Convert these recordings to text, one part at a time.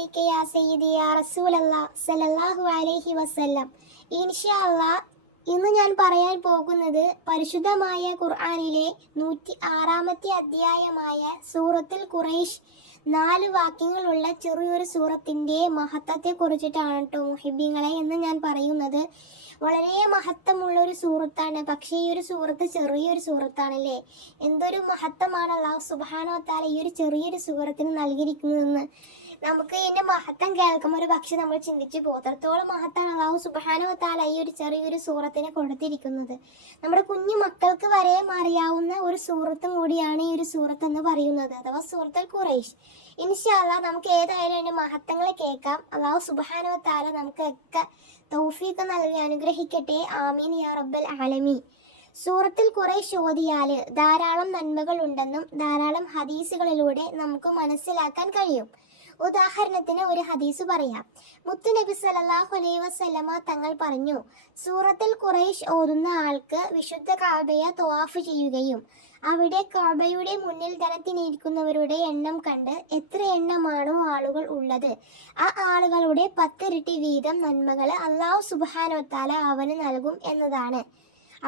അലൈക യാ സയ്യിദി യാ റസൂലല്ലാഹ് സല്ലല്ലാഹു അലൈഹി വസല്ലം. ഇൻഷാ അല്ലാഹ് ഇന്ന് ഞാൻ പറയാൻ പോകുന്നത് പരിശുദ്ധമായ ഖുർആനിലെ 106-ാമത്തെ അധ്യായമായ സൂറത്തുൽ ഖുറൈശ് 4 വാക്യങ്ങളുള്ള ചെറിയൊരു സൂറത്തിൻ്റെ മഹത്വത്തെ കുറിച്ചിട്ടാണ് കേട്ടോ മുഹിബ്ബീങ്ങളെ എന്ന് ഞാൻ പറയുന്നത്. വളരെ മഹത്വമുള്ള ഒരു സൂറത്താണ്. പക്ഷേ ഈ ഒരു സൂറത്ത് ചെറിയൊരു സൂറത്താണല്ലേ. എന്തൊരു മഹത്വമാണ് അല്ലാഹു സുബ്ഹാനഹു വ തആല ഈ ഒരു ചെറിയൊരു സൂറത്തിന് നൽകിയിരിക്കുന്നതെന്ന് നമുക്ക് ഇതിന്റെ മഹത്വം കേൾക്കുമ്പോൾ ഒരു പക്ഷെ നമ്മൾ ചിന്തിച്ചു പോകും. അത്രത്തോളം മഹത്വമാണ് അല്ലാഹു സുബ്ഹാനഹു വ തആല ഈ ഒരു ചെറിയൊരു സൂറത്തിന് കൊടുത്തിരിക്കുന്നത്. നമ്മുടെ കുഞ്ഞു മക്കൾക്ക് വരെ അറിയാവുന്ന ഒരു സൂറത്തും കൂടിയാണ് ഈ ഒരു സൂറത്ത് എന്ന് പറയുന്നത്, അഥവാ സൂറത്തുൽ ഖുറൈശ്. ഇൻഷാ അല്ലാഹ് നമുക്ക് ഏതായാലും അതിന്റെ മഹത്വങ്ങൾ കേൾക്കാം. അല്ലാഹു സുബ്ഹാനഹു വ തആല നമുക്കൊക്കെ തൗഫീഖ് നൽകി അനുഗ്രഹിക്കട്ടെ. ആമീൻ യാ റബ്ബൽ ആലമീൻ. സൂറത്തുൽ ഖുറൈശ് ഓതിയാൽ ധാരാളം നന്മകൾ ഉണ്ടെന്നും ധാരാളം ഹദീസുകളിലൂടെ നമുക്ക് മനസ്സിലാക്കാൻ കഴിയും. ഉദാഹരണത്തിന് ഒരു ഹദീസ് പറയാം. മുത്തുനബി സല്ലല്ലാഹു അലൈഹി വസല്ലമ തങ്ങൾ പറഞ്ഞു, സൂറത്തുൽ ഖുറൈശ് ഓതുന്ന ആൾക്ക് വിശുദ്ധ കഅബയെ തവാഫ് ചെയ്യുകയും അവിടെ കഅബയുടെ മുന്നിൽ ധനത്തിനിരിക്കുന്നവരുടെ എണ്ണം കണ്ട് എത്ര എണ്ണമാണോ ആളുകൾ ഉള്ളത് ആ ആളുകളുടെ 10 ഇരട്ടി വീതം നന്മകൾ അല്ലാഹു സുബ്ഹാനഹു വ തആല അവന് നൽകും എന്നതാണ്.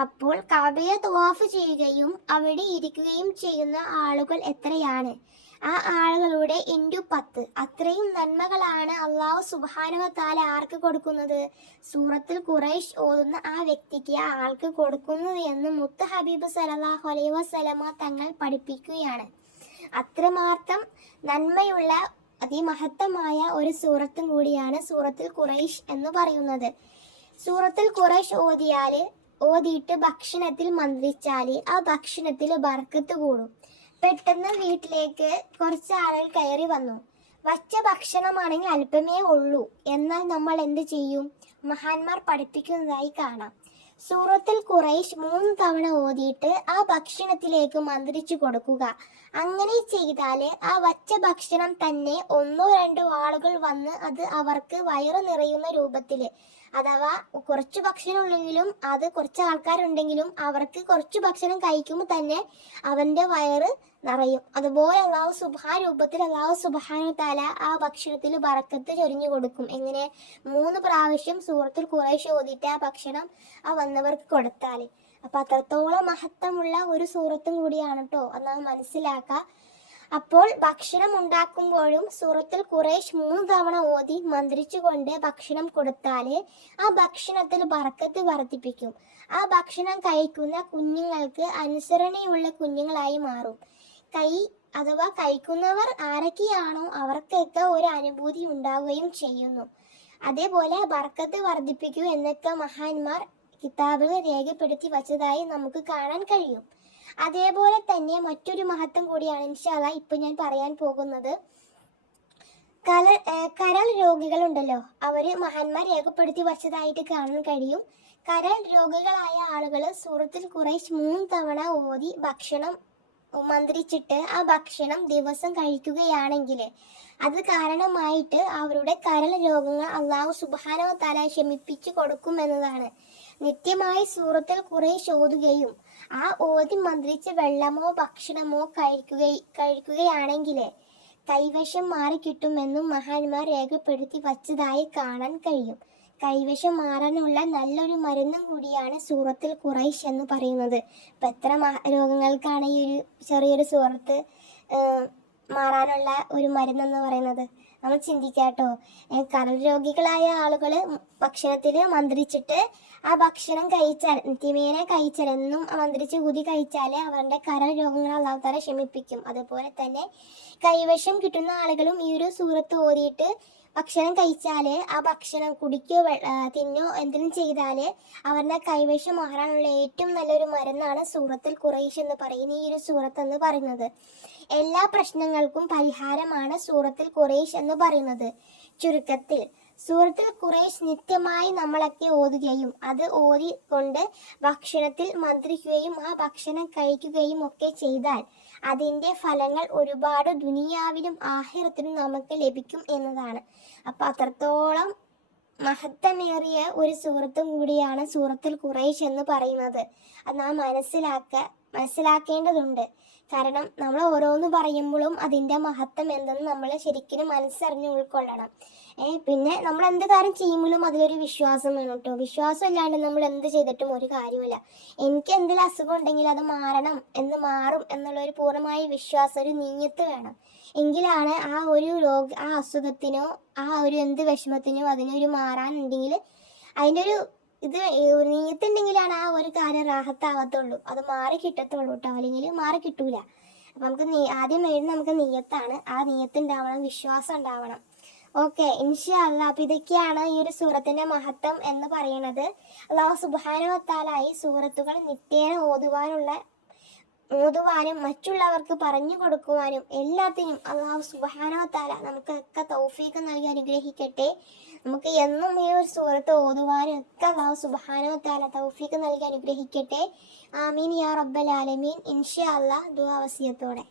അപ്പോൾ കഅബയെ തവാഫ് ചെയ്യുകയും അവിടെ ഇരിക്കുകയും ചെയ്യുന്ന ആളുകൾ എത്രയാണ്, ആ ആളുകളുടെ × 10 അത്രയും നന്മകളാണ് അല്ലാഹു സുബ്ഹാനഹു വ തആല ആർക്ക് കൊടുക്കുന്നത്, സൂറത്തുൽ ഖുറൈശ് ഓതുന്ന ആ വ്യക്തിക്ക്, ആ ആൾക്ക് കൊടുക്കുന്നത് എന്ന് മുത്ത് ഹബീബ് സല്ലല്ലാഹു അലൈഹി വസല്ലമ തങ്ങൾ പഠിപ്പിക്കുകയാണ്. അത്രമാത്രം നന്മയുള്ള അതിമഹത്തമായ ഒരു സൂറത്തും കൂടിയാണ് സൂറത്തുൽ ഖുറൈശ് എന്ന് പറയുന്നത്. സൂറത്തുൽ ഖുറൈശ് ഓതിയിട്ട് ഭക്ഷണത്തിൽ മന്ത്രിച്ചാൽ ആ ഭക്ഷണത്തിൽ ബർക്കത്ത് കൂടും. പെട്ടെന്ന് വീട്ടിലേക്ക് കുറച്ച് ആളുകൾ കയറി വന്നു. വച്ച ഭക്ഷണമാണെങ്കിൽ അല്പമേ ഉള്ളൂ, എന്നാൽ നമ്മൾ എന്ത് ചെയ്യും? മഹാന്മാർ പഠിപ്പിക്കുന്നതായി കാണാം. സൂറത്തുൽ ഖുറൈശ് 3 തവണ ഓതിയിട്ട് ആ ഭക്ഷണത്തിലേക്ക് മന്ത്രിച്ചു കൊടുക്കുക. അങ്ങനെ ചെയ്താൽ ആ വച്ച ഭക്ഷണം തന്നെ 1-2 ആളുകൾ വന്ന് അത് അവർക്ക് വയറ് നിറയുന്ന രൂപത്തിൽ, അഥവാ കുറച്ച് ഭക്ഷണം ഉള്ളെങ്കിലും അത് കുറച്ച് ആൾക്കാരുണ്ടെങ്കിലും അവർക്ക് കുറച്ച് ഭക്ഷണം കഴിക്കുമ്പോൾ തന്നെ അവൻ്റെ വയറ് നിറയും. അതുപോലെ അല്ലാഹു സുബ്ഹാനഹു വ തആല ആ ഭക്ഷണത്തിൽ ബറക്കത്ത് ചൊരിഞ്ഞു കൊടുക്കും. എങ്ങനെ? 3 പ്രാവശ്യം സൂറത്തുൽ ഖുറൈശ് ഓതിയിട്ട് ആ ഭക്ഷണം ആ വന്നവർക്ക് കൊടുത്താൽ. അപ്പം അത്രത്തോളം മഹത്വമുള്ള ഒരു സൂറത്തും കൂടിയാണ് കേട്ടോ, അത് നാം മനസ്സിലാക്കുക. അപ്പോൾ ഭക്ഷണം ഉണ്ടാക്കുമ്പോഴും സൂറത്തുൽ ഖുറൈശ് 3 തവണ ഓതി മന്ത്രിച്ചുകൊണ്ട് ഭക്ഷണം കൊടുത്താൽ ആ ഭക്ഷണത്തിൽ ബറക്കത്ത് വർദ്ധിപ്പിക്കും. ആ ഭക്ഷണം കഴിക്കുന്ന കുഞ്ഞുങ്ങൾക്ക് അനുസരണയുള്ള കുഞ്ഞുങ്ങളായി മാറും. അഥവാ കഴിക്കുന്നവർ ആരൊക്കെയാണോ അവർക്കൊക്കെ ഒരു അനുഭൂതി ഉണ്ടാവുകയും ചെയ്യുന്നു. അതേപോലെ ബർക്കത്ത് വർദ്ധിപ്പിക്കൂ എന്നൊക്കെ മഹാന്മാർ കിതാബുകൾ രേഖപ്പെടുത്തി വച്ചതായി നമുക്ക് കാണാൻ കഴിയും. അതേപോലെ തന്നെ മറ്റൊരു മഹത്വം കൂടിയാണ് ഇൻഷാ അല്ലാഹ് ഇപ്പൊ ഞാൻ പറയാൻ പോകുന്നത്. കരൾ രോഗികളുണ്ടല്ലോ, അവര് മഹാന്മാർ രേഖപ്പെടുത്തി വച്ചതായിട്ട് കാണാൻ കഴിയും. കരൾ രോഗികളായ ആളുകൾ സൂറത്തുൽ ഖുറൈശ് 3 തവണ ഓതി ഭക്ഷണം മന്ത്രിച്ചിട്ട് ആ ഭക്ഷണം ദിവസം കഴിക്കുകയാണെങ്കിൽ അത് കാരണമായിട്ട് അവരുടെ കരൾ രോഗങ്ങൾ അല്ലാഹു സുബ്ഹാനഹു വ തആല ശമിപ്പിച്ചു കൊടുക്കുമെന്നതാണ്. നിത്യമായി സൂറത്തുൽ ഖുറൈശ് ഓതുകയും ആ ഓതി മന്ത്രിച്ച വെള്ളമോ ഭക്ഷണമോ കഴിക്കുകയാണെങ്കിൽ കൈവശം മാറിക്കിട്ടുമെന്നും മഹാന്മാർ രേഖപ്പെടുത്തി വച്ചതായി കാണാൻ കഴിയും. കൈവശം മാറാനുള്ള നല്ലൊരു മരുന്നും കൂടിയാണ് സൂറത്തുൽ ഖുറൈശ് എന്ന് പറയുന്നത്. ഇപ്പം എത്ര രോഗങ്ങൾക്കാണ് ഈ ഒരു ചെറിയൊരു സൂറത്ത് മാറാനുള്ള ഒരു മരുന്നെന്ന് പറയുന്നത്. നമ്മൾ ചിന്തിക്കാട്ടോ. കരൾ രോഗികളായ ആളുകൾ ഭക്ഷണത്തിൽ മന്ത്രിച്ചിട്ട് ആ ഭക്ഷണം കഴിച്ചാൽ, നിത്യമേന കഴിച്ചാൽ, എന്നും മന്ത്രിച്ച് ഊതി കഴിച്ചാൽ അവരുടെ കരൾ രോഗങ്ങൾ അല്ലാഹു തആല ശമിപ്പിക്കും. അതുപോലെ തന്നെ കൈവശം കിട്ടുന്ന ആളുകളും ഈ ഒരു സൂറത്ത് ഓതിയിട്ട് ഭക്ഷണം കഴിച്ചാൽ ആ ഭക്ഷണം കുടിക്കോ തിന്നോ എന്തെങ്കിലും ചെയ്താൽ അവരുടെ കൈവശം മാറാനുള്ള ഏറ്റവും നല്ലൊരു മരുന്നാണ് സൂറത്തുൽ ഖുറൈശ് എന്ന് പറയുന്ന ഈ ഒരു സൂറത്ത് എന്ന് പറയുന്നത്. എല്ലാ പ്രശ്നങ്ങൾക്കും പരിഹാരമാണ് സൂറത്തുൽ ഖുറൈശ് എന്ന് പറയുന്നത്. ചുരുക്കത്തിൽ സൂറത്തുൽ ഖുറൈശ് നിത്യമായി നമ്മളൊക്കെ ഓതുകയും അത് ഓതിക്കൊണ്ട് ഭക്ഷണത്തിൽ മന്ത്രിക്കുകയും ആ ഭക്ഷണം കഴിക്കുകയും ഒക്കെ ചെയ്താൽ അതിൻ്റെ ഫലങ്ങൾ ഒരുപാട് ദുനിയാവിലും ആഖിറത്തിലും നമുക്ക് ലഭിക്കും എന്നതാണ്. അപ്പം അത്രത്തോളം മഹത്വമേറിയ ഒരു സൂറത്തും കൂടിയാണ് സൂറത്തുൽ ഖുറൈശ് എന്ന് പറയുന്നത്. അത് നാം മനസ്സിലാക്കുക. മനസ്സിലാക്കേണ്ടതുണ്ട്. കാരണം നമ്മൾ ഓരോന്ന് പറയുമ്പോഴും അതിൻ്റെ മഹത്വം എന്തെന്ന് നമ്മൾ ശരിക്കും മനസ്സറിഞ്ഞ് ഉൾക്കൊള്ളണം. പിന്നെ നമ്മൾ എന്ത് കാര്യം ചെയ്യുമ്പോഴും അതിലൊരു വിശ്വാസം വേണം കേട്ടോ. വിശ്വാസം ഇല്ലാണ്ട് നമ്മൾ എന്ത് ചെയ്തിട്ടും ഒരു കാര്യമില്ല. എനിക്ക് എന്തെങ്കിലും അസുഖം ഉണ്ടെങ്കിൽ അത് മാറും എന്നുള്ളൊരു പൂർണ്ണമായ വിശ്വാസം, ഒരു നീയത്ത് വേണം. എങ്കിലാണ് ആ അസുഖത്തിനോ ആ ഒരു എന്ത് വിഷമത്തിനോ അതിനൊരു മാറാനുണ്ടെങ്കിൽ അതിൻ്റെ ഒരു ഇത് നീയത്തുണ്ടെങ്കിലാണ് ആ ഒരു കാര്യം റാഹത്താവത്തുള്ളൂ, അത് മാറി കിട്ടത്തുള്ളൂ കേട്ടോ. അല്ലെങ്കിൽ മാറി കിട്ടൂല. അപ്പം ആദ്യം വേണ്ടത് നമുക്ക് നീയത്താണ്. ആ നീയത്തുണ്ടാവണം, വിശ്വാസം ഉണ്ടാവണം. ഓക്കെ, ഇൻഷാ അല്ലാ. അപ്പം ഇതൊക്കെയാണ് ഈ ഒരു സൂറത്തിൻ്റെ മഹത്വം എന്ന് പറയുന്നത്. അല്ലാഹു സുബ്ഹാനഹു വ തആല ഈ സൂറത്തുകൾ നിത്യേന ഓതുവാനും മറ്റുള്ളവർക്ക് പറഞ്ഞു കൊടുക്കുവാനും എല്ലാത്തിനും അല്ലാഹു സുബ്ഹാനഹു വ തആല നമുക്കൊക്കെ തൗഫീഖ് നൽകി അനുഗ്രഹിക്കട്ടെ. നമുക്ക് എന്നും ഈ ഒരു സൂറത്ത് ഓതുവാനും ഒക്കെ അല്ലാഹു സുബ്ഹാനഹു വ തആല തൗഫീഖ് നൽകി അനുഗ്രഹിക്കട്ടെ. ആമീൻ യാ റബ്ബൽ ആലമീൻ. ഇൻഷാ അല്ലാ. ദുആ വസിയത്തോടെ.